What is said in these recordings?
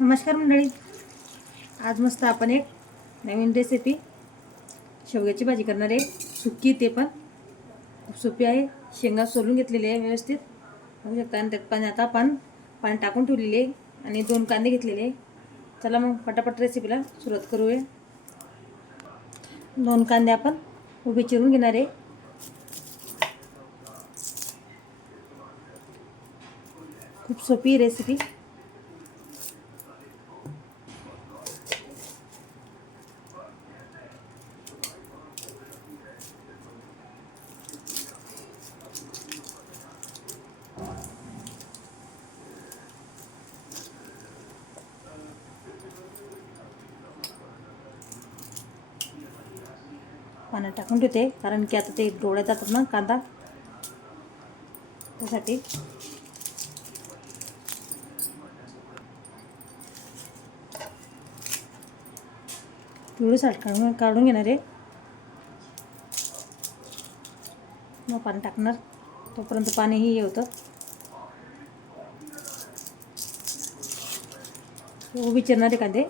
नमस्कार मंडळी. आज मस्त आपण एक नवीन रेसिपी शेवग्याची भाजी करणार आहे. सुकी ते पण. खूप सोपी आहे. शेंगा सोलून घेतलेली आहे व्यवस्थित. बघू शकता आणि त्यात पाणी आता आपण पाणी टाकून ठेवलेले आहे आणि दोन कांदे घेतलेले आहे. चला मग पटापट रेसिपीला सुरुवात करूया. दोन कांदे आपण उभे चिरून घेणार आहे. खूप सोपी रेसिपी पाण्यात टाकून ठेवते कारण की आता ते डोळ्यात जातात ना कांदा. त्यासाठी. पिवळी साठ काढून काढून घेणार आहे. मग पाणी टाकणार. तोपर्यंत पाणीही हे होतं. उभी चिरणारे कांदे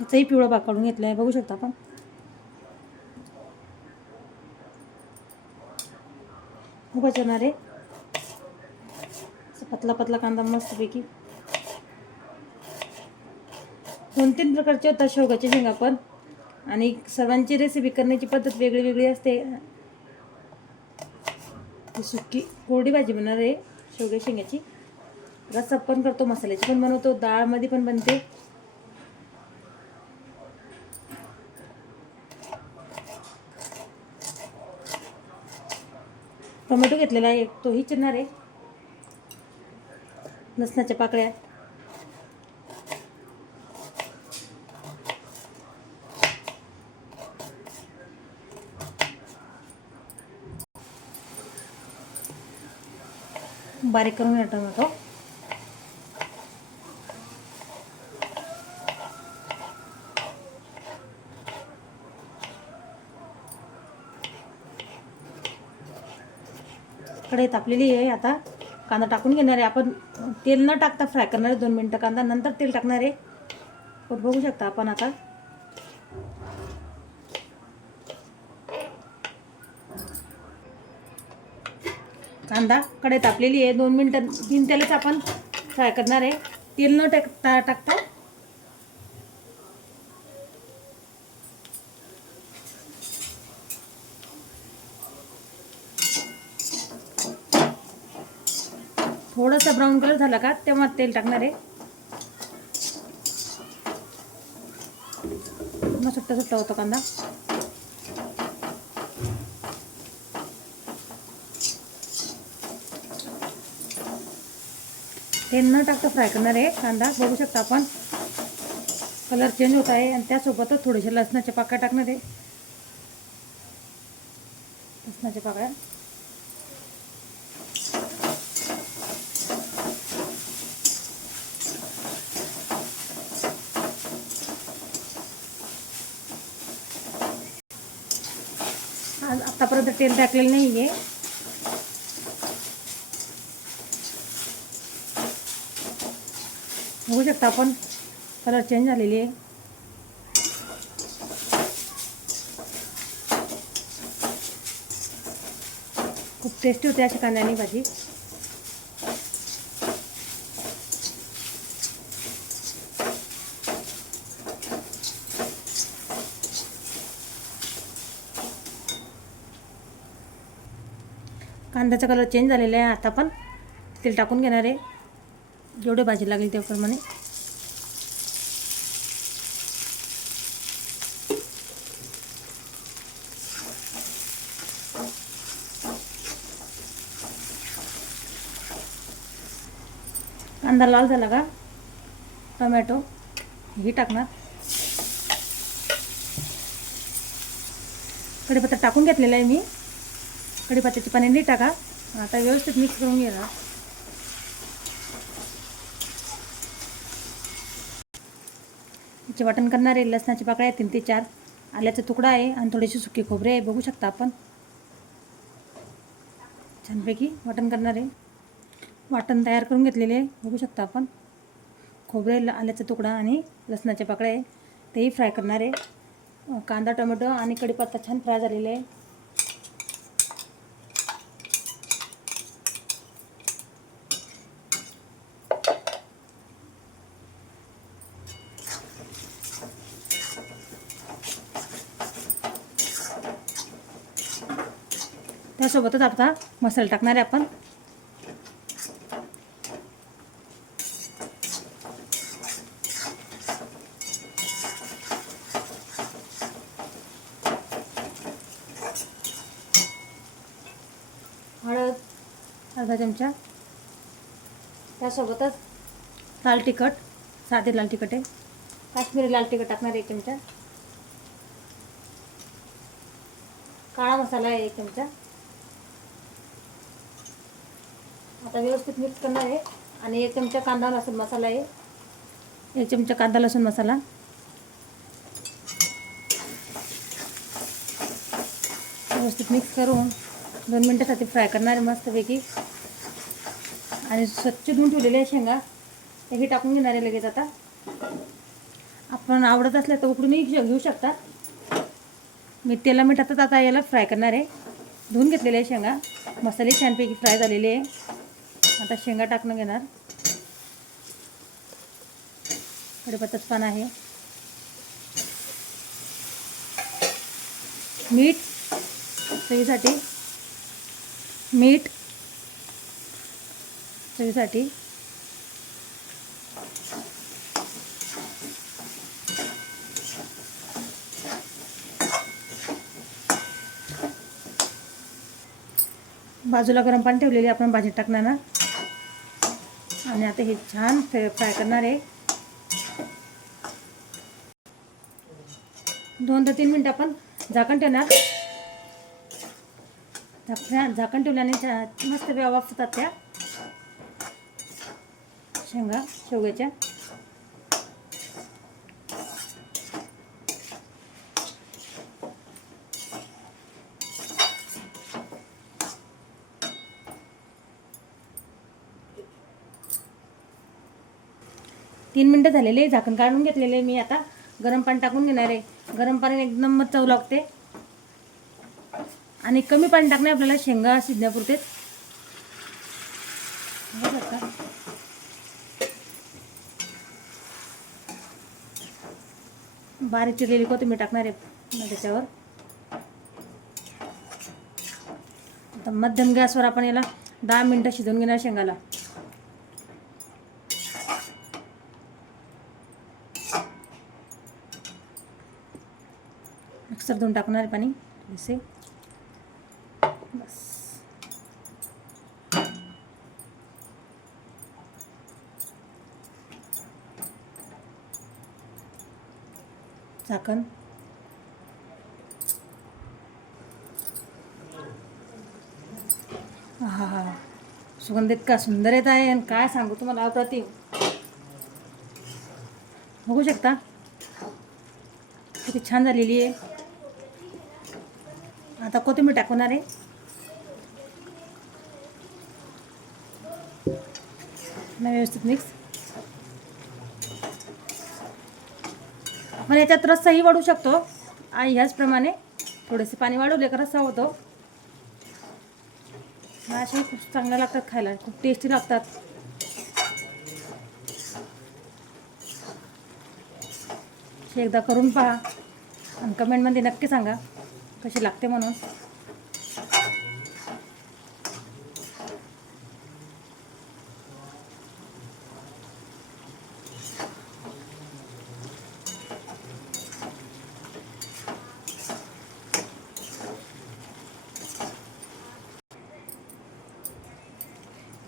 याचाही पिवळा भाग काढून घेतला आहे बघू शकता आपण. उभा चिरणार आहे. पतला पतला कांदा मस्तपैकी. दोन तीन प्रकारचे होतात शेवगाचे शेंगा पण? आणि सर्वांची रेसिपी करण्याची पद्धत वेगळी वेगळी असते. सुकी कोरडी भाजी बनणार आहे शेवग्या शेंगाची. रस्सा पण करतो मसाल्याची पण बनवतो डाळमध्ये पण बनते. टोमॅटो घेतलेला आहे. एक तोही चिरणार आहे. लसणाच्या पाकळ्या. बारीक करून घ्या टोमॅटो. कढई तापलेली आहे आता कांदा टाकून घेणार आहे. आपण तेल न टाकता फ्राय करणार आहे दोन मिनटं. कांदा नंतर तेल टाकणार आहे. पण बघू शकता आपण आता. कांदा कढई तापलेली आहे. दोन मिनटं तीन तेलच आपण फ्राय करणार आहे. तेल न टाकता टाकता थोडासा ब्राऊन कलर झाला का तेव्हा तेल टाकणार आहे. मग सुट्टा सुट्टा होतो कांदा. तेल न टाकता फ्राय करणार आहे कांदा. बघू शकता आपण. कलर चेंज होत आहे आणि त्यासोबतच थोडेसे लसणाच्या पाकळ्या टाकणार आहे. लसणाच्या पाकळ्या. आज तेल टाकलेलं नाही बघू शकता आपण कलर चेंज झालेली आहे खूप टेस्टी होते अशा कांद्याने भाजी। कांद्याचा कलर चेंज झालेला आहे आता पण. तेल टाकून घेणार आहे. जेवढे भाजी लागेल त्याप्रमाणे कांदा लाल झाला का? टोमॅटो ही टाकणार. कढीपत्ता टाकून घेतलेला आहे मी. कढीपत्त्याची पाने नीट टाका. आता व्यवस्थित मिक्स करून घ्या तिचे वाटण करणारे लसणाची पाकळ्या तीन ते चार. आल्याचा तुकडा आहे आणि थोडीशी सुकी खोबरे आहे. बघू शकता आपण. छानपैकी वाटण करणार. आहे वाटण तयार करून घेतलेले आहे. बघू शकता आपण. खोबरे ल- आल्याचा तुकडा आणि लसणाचे पाकळे आहे. तेही फ्राय करणार. आहे कांदा टोमॅटो आणि कढीपत्ता छान फ्राय झालेले आहे. त्यासोबतच आता मसाला टाकणार आहे आपण. हळद अर्धा चमचा. त्यासोबतच लाल तिखट साधे लाल तिखट आहे. काश्मीरी लाल तिखट टाकणार आहे एक चमचा. काळा मसाला आहे एक चमचा. आता व्यवस्थित मिक्स करणार आहे. आणि एक चमचा कांदा लसूण मसाला आहे. एक चमचा कांदा लसूण मसाला. व्यवस्थित मिक्स करून दोन मिनटासाठी फ्राय करणार आहे मस्तपैकी. आणि स्वच्छ धुवून ठेवलेले आहे शेंगा. हेही टाकून घेणार आहे लगेच आता. आपण आवडत असल्या तर उकडूनही घेऊ शकता. मी तेला मिठातच आता याला फ्राय करणार आहे. धुवून घेतलेले आहे शेंगा. मसाले छानपैकी फ्राय झालेले आहे. आता शेंगा टाकणं घेणार. कढीपत्ताच पान आहे. मीठ चवीसाठी. मीठ चवीसाठी. बाजूला गरम पाणी ठेवलेली आपण भाजी टाकणार ना. आणि आता हे छान फ्राय फ्राय करणार आहे. दोन ते तीन मिनटं आपण झाकण ठेवणार. झाकण ठेवल्याने मस्त वाफतात त्या. शेंगा शेवग्याच्या. तीन मिनटं झालेले झाकण काढून घेतलेले मी आता. गरम पाणी टाकून घेणार आहे. गरम पाणी एकदम चव लागते. आणि कमी पाणी टाकणे आपल्याला शेंगा शिजण्यापुरतेच. बारीक चिरलेली कोथिंबीर टाकणार आहे त्याच्यावर. आता मध्यम गॅसवर आपण याला दहा मिनटं शिजवून घेणार शेंगाला. धुवून टाकणार पाणी. थोडेसे बस. झाकण. हा हा सुगंध इतका सुंदर येत आहे आणि काय सांगू तुम्हाला अप्रतिम. बघू शकता. किती छान झालेली आहे. आता कोथिंबीर टाकवणार आहे. व्यवस्थित मिक्स मग याच्यात रस्साही वाढू शकतो. आणि ह्याचप्रमाणे थोडेसे पाणी वाढवले का रस्सा होतो. असे खूप चांगल्या लागतात खायला खूप टेस्टी लागतात. एकदा करून पहा. आणि कमेंटमध्ये नक्की सांगा. कशी लागते म्हणून?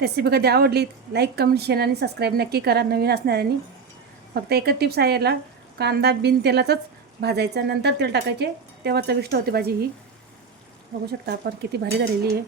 रेसिपी कधी आवडली लाईक कमेंट शेअर आणि सबस्क्राईब नक्की करा. नवीन असणाऱ्यांनी फक्त एकच टिप्स आहे याला कांदा बिन तेलाचाच भाजायचा नंतर तेल टाकायचे. तेव्हा चविष्ट होते भाजी ही. बघू शकता आपण किती भारी झालेली आहे.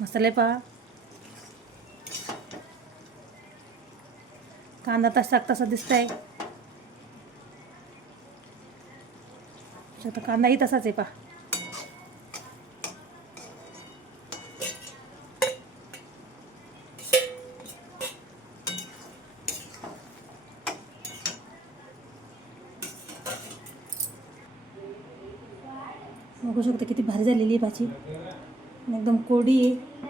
मसाले पहा. कांदा तसा तसा दिसत आहे कांदाही तसाच आहे पहा. बघू शकता किती भारी झालेली आहे भाजी. एकदम कोडी आहे.